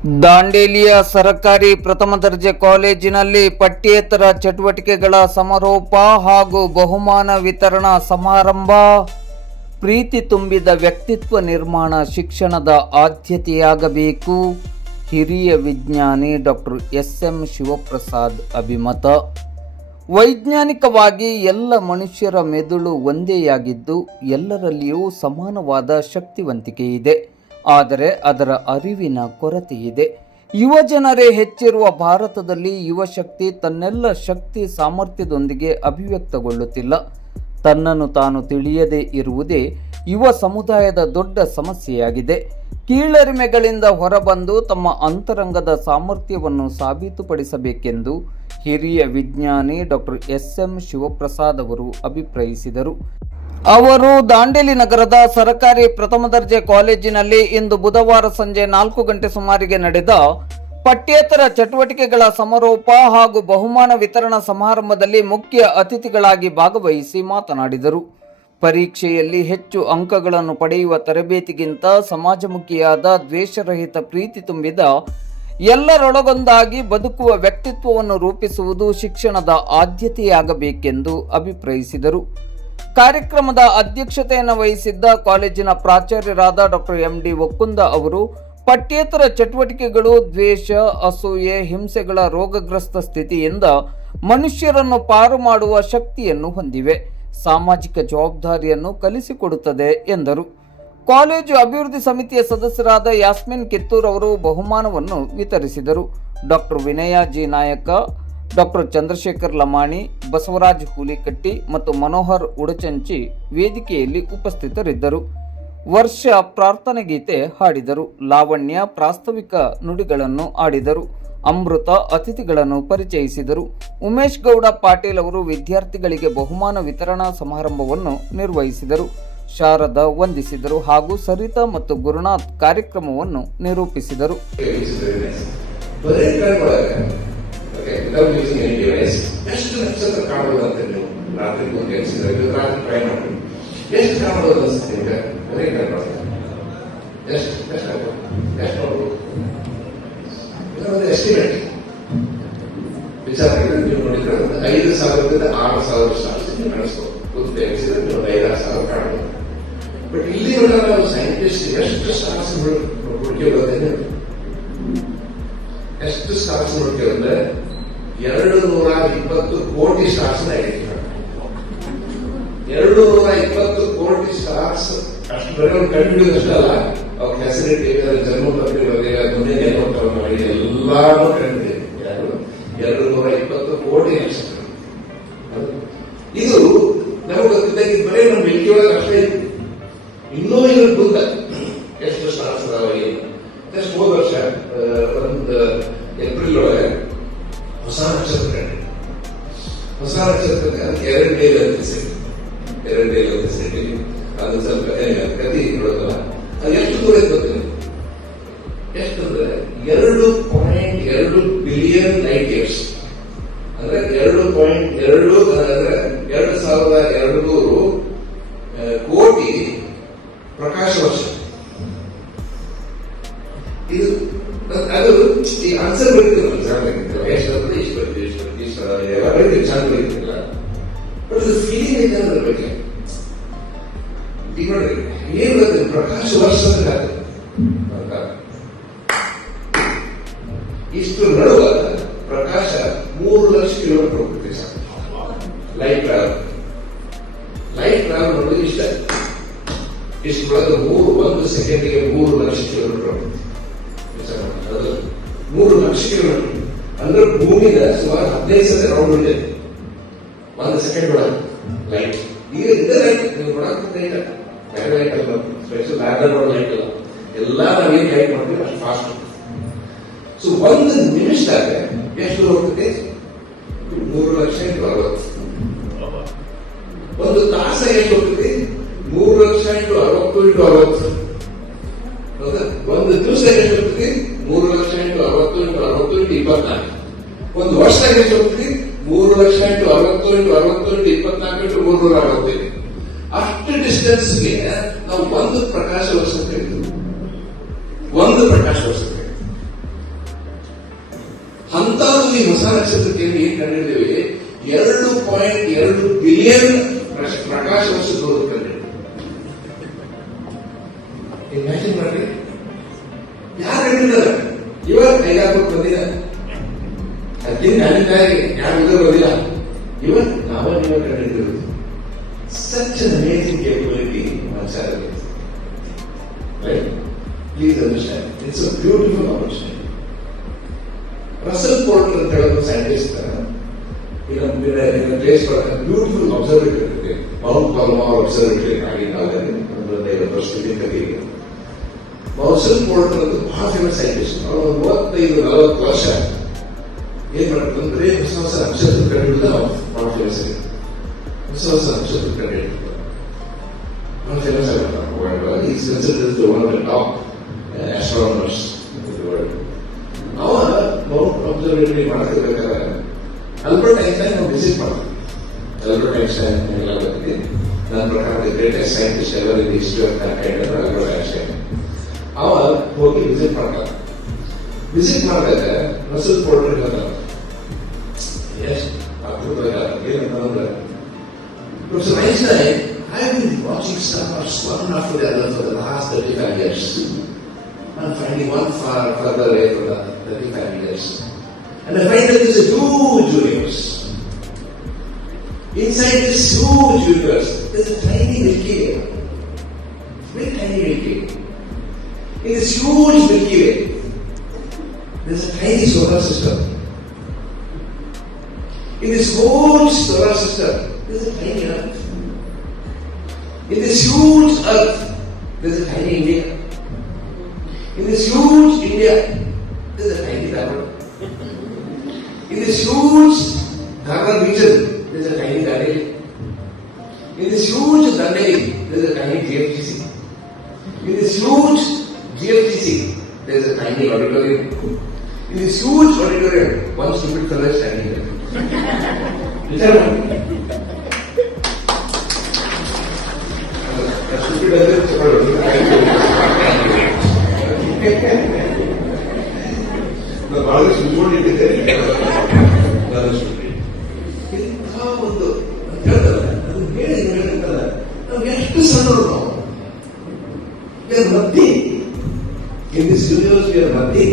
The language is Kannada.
ದಾಂಡೇಲಿಯ ಸರ್ಕಾರಿ ಪ್ರಥಮ ದರ್ಜೆ ಕಾಲೇಜಿನಲ್ಲಿ ಪಠ್ಯೇತರ ಚಟುವಟಿಕೆಗಳ ಸಮಾರೋಪ ಹಾಗೂ ಬಹುಮಾನ ವಿತರಣಾ ಸಮಾರಂಭ. ಪ್ರೀತಿ ತುಂಬಿದ ವ್ಯಕ್ತಿತ್ವ ನಿರ್ಮಾಣ ಶಿಕ್ಷಣದ ಆದ್ಯತೆಯಾಗಬೇಕು. ಹಿರಿಯ ವಿಜ್ಞಾನಿ ಡಾಕ್ಟರ್ ಎಸ್.ಎಂ. ಶಿವಪ್ರಸಾದ್ ಅಭಿಮತ. ವೈಜ್ಞಾನಿಕವಾಗಿ ಎಲ್ಲ ಮನುಷ್ಯರ ಮೆದುಳು ಒಂದೇಯಾಗಿದ್ದು ಎಲ್ಲರಲ್ಲಿಯೂ ಸಮಾನವಾದ ಶಕ್ತಿವಂತಿಕೆ ಇದೆ. ಆದರೆ ಅದರ ಅರಿವಿನ ಕೊರತೆಯಿದೆ. ಯುವ ಜನರೇ ಹೆಚ್ಚಿರುವ ಭಾರತದಲ್ಲಿ ಯುವಶಕ್ತಿ ತನ್ನೆಲ್ಲ ಶಕ್ತಿ ಸಾಮರ್ಥ್ಯದೊಂದಿಗೆ ಅಭಿವ್ಯಕ್ತಗೊಳ್ಳುತ್ತಿಲ್ಲ. ತನ್ನನ್ನು ತಾನು ತಿಳಿಯದೇ ಇರುವುದೇ ಯುವ ಸಮುದಾಯದ ದೊಡ್ಡ ಸಮಸ್ಯೆಯಾಗಿದೆ. ಕೀಳರಿಮೆಗಳಿಂದ ಹೊರಬಂದು ತಮ್ಮ ಅಂತರಂಗದ ಸಾಮರ್ಥ್ಯವನ್ನು ಸಾಬೀತುಪಡಿಸಬೇಕೆಂದು ಹಿರಿಯ ವಿಜ್ಞಾನಿ ಡಾಕ್ಟರ್ ಎಸ್.ಎಂ. ಶಿವಪ್ರಸಾದ್ ಅವರು ಅಭಿಪ್ರಾಯಿಸಿದರು. ಅವರು ದಾಂಡೇಲಿ ನಗರದ ಸರ್ಕಾರಿ ಪ್ರಥಮ ದರ್ಜೆ ಕಾಲೇಜಿನಲ್ಲಿ ಇಂದು ಬುಧವಾರ ಸಂಜೆ 4 ಗಂಟೆ ಸುಮಾರಿಗೆ ನಡೆದ ಪಠ್ಯೇತರ ಚಟುವಟಿಕೆಗಳ ಸಮಾರೋಪ ಹಾಗೂ ಬಹುಮಾನ ವಿತರಣಾ ಸಮಾರಂಭದಲ್ಲಿ ಮುಖ್ಯ ಅತಿಥಿಗಳಾಗಿ ಭಾಗವಹಿಸಿ ಮಾತನಾಡಿದರು. ಪರೀಕ್ಷೆಯಲ್ಲಿ ಹೆಚ್ಚು ಅಂಕಗಳನ್ನು ಪಡೆಯುವ ತರಬೇತಿಗಿಂತ ಸಮಾಜಮುಖಿಯಾದ ದ್ವೇಷರಹಿತ ಪ್ರೀತಿ ತುಂಬಿದ ಎಲ್ಲರೊಳಗೊಂದಾಗಿ ಬದುಕುವ ವ್ಯಕ್ತಿತ್ವವನ್ನು ರೂಪಿಸುವುದು ಶಿಕ್ಷಣದ ಆದ್ಯತೆಯಾಗಬೇಕೆಂದು ಅಭಿಪ್ರಾಯಿಸಿದರು. ಕಾರ್ಯಕ್ರಮದ ಅಧ್ಯಕ್ಷತೆಯನ್ನು ವಹಿಸಿದ್ದ ಕಾಲೇಜಿನ ಪ್ರಾಚಾರ್ಯರಾದ ಡಾಕ್ಟರ್ ಎಂ.ಡಿ. ಒಕ್ಕುಂದ ಅವರು ಪಠ್ಯೇತರ ಚಟುವಟಿಕೆಗಳು ದ್ವೇಷ, ಅಸೂಯೆ, ಹಿಂಸೆಗಳ ರೋಗಗ್ರಸ್ತ ಸ್ಥಿತಿಯಿಂದ ಮನುಷ್ಯರನ್ನು ಪಾರು ಮಾಡುವ ಶಕ್ತಿಯನ್ನು ಹೊಂದಿವೆ, ಸಾಮಾಜಿಕ ಜವಾಬ್ದಾರಿಯನ್ನು ಕಲಿಸಿಕೊಡುತ್ತದೆ ಎಂದರು. ಕಾಲೇಜು ಅಭಿವೃದ್ಧಿ ಸಮಿತಿಯ ಸದಸ್ಯರಾದ ಯಾಸ್ಮಿನ್ ಕಿತ್ತೂರ್ ಅವರು ಬಹುಮಾನವನ್ನು ವಿತರಿಸಿದರು. ಡಾಕ್ಟರ್ ವಿನಯ ಜಿ ನಾಯಕ, ಡಾಕ್ಟರ್ ಚಂದ್ರಶೇಖರ್ ಲಮಾಣಿ, ಬಸವರಾಜ್ ಹುಲಿಕಟ್ಟಿ ಮತ್ತು ಮನೋಹರ್ ಉಡಚಂಚಿ ವೇದಿಕೆಯಲ್ಲಿ ಉಪಸ್ಥಿತರಿದ್ದರು. ವರ್ಷ ಪ್ರಾರ್ಥನೆ ಗೀತೆ ಹಾಡಿದರು. ಲಾವಣ್ಯ ಪ್ರಾಸ್ತಾವಿಕ ನುಡಿಗಳನ್ನು ಆಡಿದರು. ಅಮೃತ ಅತಿಥಿಗಳನ್ನು ಪರಿಚಯಿಸಿದರು. ಉಮೇಶ್ ಗೌಡ ಪಾಟೀಲ್ ಅವರು ವಿದ್ಯಾರ್ಥಿಗಳಿಗೆ ಬಹುಮಾನ ವಿತರಣಾ ಸಮಾರಂಭವನ್ನು ನಿರ್ವಹಿಸಿದರು. ಶಾರದಾ ವಂದಿಸಿದರು ಹಾಗೂ ಸರಿತಾ ಮತ್ತು ಗುರುನಾಥ್ ಕಾರ್ಯಕ್ರಮವನ್ನು ನಿರೂಪಿಸಿದರು. without using any device, ಎಷ್ಟು ನಕ್ಷತ್ರ ಕಾಣಬಹುದು ಅಂತ ನೀವು ರಾತ್ರಿ ಕೂತು ಎಣಿಸಿದ್ರೆ ರಾತ್ರಿ ಟ್ರೈ ಮಾಡಿ ಎಷ್ಟು ಕಾಣಬಹುದು ಅನಿಸುತ್ತೆ ನಿಮಗೆ ಬರೀ ಕಾಣಬಹುದು ಎಷ್ಟು ಒಂದು ಎಸ್ಟಿಮೇಟ್ ವಿಚಾರ ನೀವು ನೋಡಿದ್ರೆ 5,000ದಿಂದ 6,000 ಸ್ಟಾರ್ಸ್ ನೀವು ಕಾಣಿಸ್ಬೋದು. ಕೂತು ಎಣಿಸಿದ್ರೆ ನೀವು 5,000 ಕಾಣಬಹುದು. ಬಟ್ ಇಲ್ಲಿ ನಾವು ಸೈಂಟಿಸ್ಟ್ ಎಷ್ಟು ಸ್ಟಾರ್ಸ್ ಹುಡುಕಿರೋದೇನೆ ಎಷ್ಟು ಸ್ಟಾರ್ಸ್ ಹುಡುಕಿರೋದ್ರೆ 220 ಕೋಟಿ ಸ್ಟಾರ್ಸ್ ಐಡೆಂಟಿಫೈ 220 ಕೋಟಿ ಸ್ಟಾರ್ಸ್ ಅಷ್ಟು ಬರೀ ಕಂಡುಹಿಡಿದಷ್ಟಲ್ಲ ಅವ್ರ ಫೆಸಿಲಿಟಿ ಜನ್ಮ ಬಗ್ಗೆ ಮುಂದೆ ನೋಡ್ತಾರೆ ಎಲ್ಲಾನು ಕಂಡುಹಿಡಿದೆ. ಯಾರು 220 ಕೋಟಿ ನಕ್ಷತ್ರ. ಇದು ನಮಗೆ ಗೊತ್ತಿದ್ದಾಗ ಬರೀ ನಮ್ಮ ಬೆಂಕಿಯೊಳಗೆ ಅಷ್ಟೇ ಇತ್ತು. ಇನ್ನೂ ಇದ್ರ ಮುಂದ ಎಷ್ಟು ಸ್ಟಾರ್ಸ್ ಅದಾವ ಜಸ್ಟ್ ಹೋದ ವರ್ಷ ಒಂದು ಏಪ್ರಿಲ್ ಒಳಗೆ ಹೊಸ ನಕ್ಷತ್ರ ಅದಕ್ಕೆ 2 ಡೇ ಅಂತ ಸಿಟಿ ಅದು ಸ್ವಲ್ಪ ಕತಿ ನೋಡೋದಲ್ಲ. ಅದು ಎಷ್ಟು ದೂರ ಗೊತ್ತಿಲ್ಲ. ಎಷ್ಟಂದ್ರೆ 2.2 ಬಿಲಿಯನ್ ಲೈಟ್ ಇಯರ್ಸ್ ಅಂದ್ರೆ 2.2 ಅಂದ್ರೆ 2,200 ಕೋಟಿ ಪ್ರಕಾಶ ವರ್ಷ. ಇದು ಅದು ಈ ಆನ್ಸರ್ ಬರೀತಿಲ್ಲ ಎಷ್ಟು ಚೆನ್ನಾಗಿ ಬರೀತಿಲ್ಲ. ಬಟ್ ಅದು ಫೀಲಿಂಗ್ ಐತೆ ಅಂದ್ರೆ ಬಗ್ಗೆ ಈಗ ನೋಡ್ರಿ ಏನ್ ಬರ್ತದೆ ಪ್ರಕಾಶ ವರ್ಷ ಇಷ್ಟು ನಡುವ ಪ್ರಕಾಶ 3 ಲಕ್ಷ ಕಿಲೋಮೀಟರ್ ಹೋಗ್ತದೆ ಸರ್. ಲೈಟ್ ಟ್ರಾವೆಲ್ ಮಾಡೋದು ಇಷ್ಟೊಳಗೆ 1 ಸೆಕೆಂಡ್ಗೆ 3 ಲಕ್ಷ ಕಿಲೋಮೀಟರ್ ಹೋಗ್ತದೆ. 3 ಲಕ್ಷ ಕಿಲೋಮೀಟರ್ ಅಂದ್ರೆ ಭೂಮಿದ ಸುಮಾರು 15 ಸಲ ರೌಂಡ್ ಇದೆ 1 ಸೆಕೆಂಡ್ ಒಳಗೆ ಲೈಟ್. ಈಗ ಇದೇ ಲೈಟ್ ನೀವು ನೋಡಕ್ಕೆ ಲೈಟ್ ಅಲ್ಲ, ಸ್ಪೆಷಲ್ ಬ್ಯಾಕ್ಗ್ರೌಂಡ್ ಲೈಟ್ ಅಲ್ಲ, ಎಲ್ಲಾ ನಾವೇನ್ ಲೈಟ್ ಮಾಡ್ತೀವಿ ಅಷ್ಟು ಫಾಸ್ಟ್. ಸೊ 1 ನಿಮಿಷದಾಗ ಎಷ್ಟು ಹೋಗ್ತದೆ 3 ಲಕ್ಷ × 60. 1 ತಾಸ ಎಷ್ಟು ಹೋಗ್ತದೆ 3 ಲಕ್ಷ × 60 × 60. ಹೌದಾ? 1 ದಿವಸ ಎಷ್ಟು ಹೋಗ್ತದೆ 3 ಲಕ್ಷ × 60 × 60 × 24. 1 ವರ್ಷದಾಗ ಎಷ್ಟು ಹೋಗ್ತದೆ 3 ಲಕ್ಷ × 60 × 60 × 24 × 365. ಅಷ್ಟು ಡಿಸ್ಟೆನ್ಸ್ಗೆ ನಾವು 1 ಪ್ರಕಾಶ ವರ್ಷ ತೆಗೆದು 1 ಪ್ರಕಾಶ ವರ್ಷ ಈ ಹೊಸ ನಕ್ಷತ್ರಕ್ಕೆ ಏನ್ ಕಂಡಿದ್ದೀವಿ, 2.2 ಬಿಲಿಯನ್ ಪ್ರಕಾಶ ವರ್ಷ ದೂರ ಕಂಡಿದ್ದೀವಿ. ಇಮ್ಯಾಜಿನ್ ಮಾಡಿ, ಯಾರು ಕಂಡಿದ್ದಾರೆ? ಇವಾಗ ಕೈಗಾರಿಕೆ ಬಂದಿಲ್ಲ, ಅದಕ್ಕಿಂತ ನನ್ನಿಂದಾಗಿ ಯಾರು ಇದ್ರ ಬಂದಿಲ್ಲ. ಇವನ್ ನೀವೇ ಕಂಡಿದ್ದೀವಿ. Such an amazing capability outside of it. Right? Please understand. It's a beautiful opportunity. Russell Porter ಅಂತ ಹೇಳೋದು scientist in a place for a beautiful observatory. Mount Palomar Observatory ಆಗಿನ ಕಾಲದಲ್ಲಿ 150 ವರ್ಷದಿಂದ ಕಲಿಯಿದೆ. ರಸಲ್ ಪೋರ್ಟರ್ ಅಂತ ಬಹಳ ಫೇಮಸ್ ಸೈಂಟಿಸ್ಟ್. ಅವರು 35-40 ವರ್ಷ ಏನ್ ಮಾಡ್ತಾರೆ ಅಂದ್ರೆ ಹೊಸ ಹೊಸ ನಕ್ಷತ್ರ ಕಂಡುಹಿಡಿದ ಬಹಳ ಫೇಮಸ್ ಆಗಿದೆ. ಹೊಸ ಹೊಸ ನಕ್ಷತ್ರ ಕಂಡುಹಿಡಿದ ಬಹಳ ಫೇಮಸ್ ಆಗಿರ್ತಾರೆ. Is considered one of the top astronomers in the world. ಅವ ಮೌಂಟ್ ಅಬ್ಸರ್ವೇಟರಿ ಮಾಡ್ತಿರ್ಬೇಕಾದ್ರೆ ಆಲ್ಬರ್ಟ್ ಐನ್ಸ್ಟೈನ್ ನಾವು ವಿಸಿಟ್ ಮಾಡ್ತೀವಿ. ಆಲ್ಬರ್ಟ್ ಐನ್ಸ್ಟೈನ್ ಎಲ್ಲ ಗೊತ್ತಿದೆ. ನನ್ನ ಪ್ರಕಾರ the greatest scientist ever in the history of mankind ಅಂದ್ರೆ ಆಲ್ಬರ್ಟ್ ಐನ್ಸ್ಟೈನ್. ಅವ ಹೋಗಿ ವಿಸಿಟ್ ಮಾಡ್ತಾರೆ. ವಿಸಿಟ್ ಮಾಡಿದಾಗ ರಸಲ್ ಪೋರ್ಟರ್ ಹೇಳ್ತಾರೆ, ಎಷ್ಟು ಅದ್ಭುತ ಏನಂತಂದ್ರೆ, Professor Einstein, I have been watching stars one after the other for the last 35 years. I'm finding one far further away for the 35 years. And I find that there's a huge universe. Inside this huge universe, there's a tiny Milky Way. Very tiny Milky Way. In this huge Milky Way, there's a tiny solar system. In this whole solar system, there's a tiny Earth. In this huge Earth, there's a tiny India. In this huge India, there's a tiny Tamil. In this huge Ghana region, there's a tiny Dandeli. In this huge Dandeli, there's a tiny GFGC. In this huge GFGC, there's a tiny auditorium. In this huge auditorium, one stupid fellow is standing there. ಎಷ್ಟು ಸಣ್ಣರು ನಾವು. In this universe, we are nothing.